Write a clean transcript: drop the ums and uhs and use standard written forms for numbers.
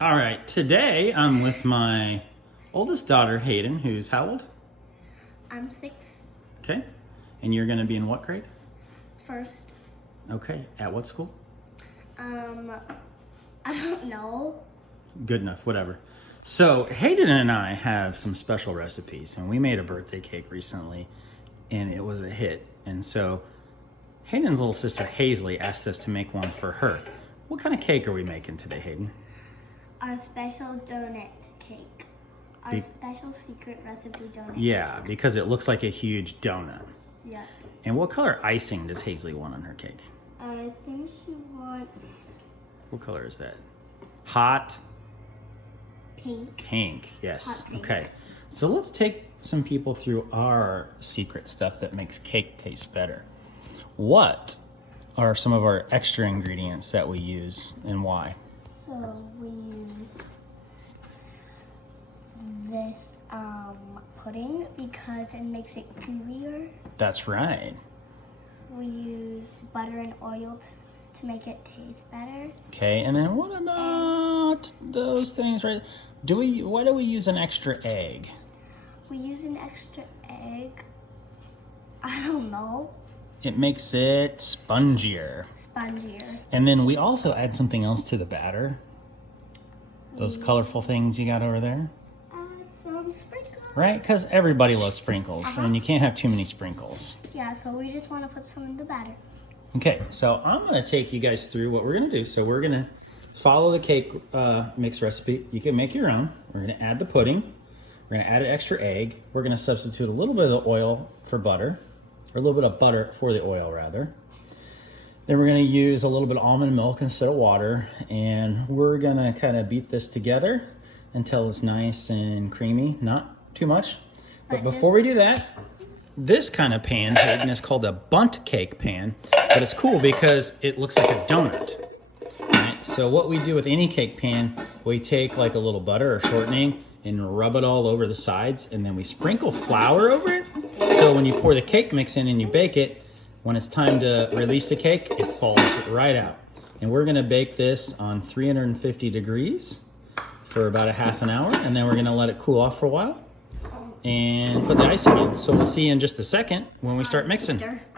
All right, today I'm with my oldest daughter, Hayden, who's how old? I'm 6. Okay. And you're going to be in what grade? First. Okay. At what school? I don't know. Good enough, whatever. So Hayden and I have some special recipes, and we made a birthday cake recently, and it was a hit. And so Hayden's little sister, Hazley, asked us to make one for her. What kind of cake are we making today, Hayden? Our special donut cake. Our special secret recipe donut Yeah, cake. because it looks like a huge donut. Yeah. And what color icing does Hazley want on her cake? I think she wants What color is that? Hot pink. pink, yes. Hot pink. Okay, so let's take some people through our secret stuff that makes cake taste better. What are some of our extra ingredients that we use and why? So we use this pudding because it makes it gooier. That's right. We use butter and oil to make it taste better. Okay, and then what about those things right? Why do we use an extra egg? We use an extra egg. I don't know. It makes it spongier. Spongier. And then we also add something else to the batter. Those colorful things you got over there. Some sprinkles. Right? Because everybody loves sprinkles, and you can't have too many sprinkles. Yeah, so we just want to put some in the batter. Okay, so I'm going to take you guys through what we're going to do. So we're going to follow the cake mix recipe. You can make your own. We're going to add the pudding. We're going to add an extra egg. We're going to substitute a little bit of the oil for butter, or a little bit of butter for the oil, rather. Then we're going to use a little bit of almond milk instead of water, and we're going to kind of beat this together until it's nice and creamy. Not too much. But before we do that, this kind of pan, Hayden, is called a Bundt cake pan, but it's cool because it looks like a donut. Right? So what we do with any cake pan, we take like a little butter or shortening and rub it all over the sides, and then we sprinkle flour over it. So when you pour the cake mix in and you bake it, when it's time to release the cake, it falls right out. And we're gonna bake this on 350 degrees for about a half an hour, and then we're gonna let it cool off for a while and put the icing in. So we'll see you in just a second when we start mixing.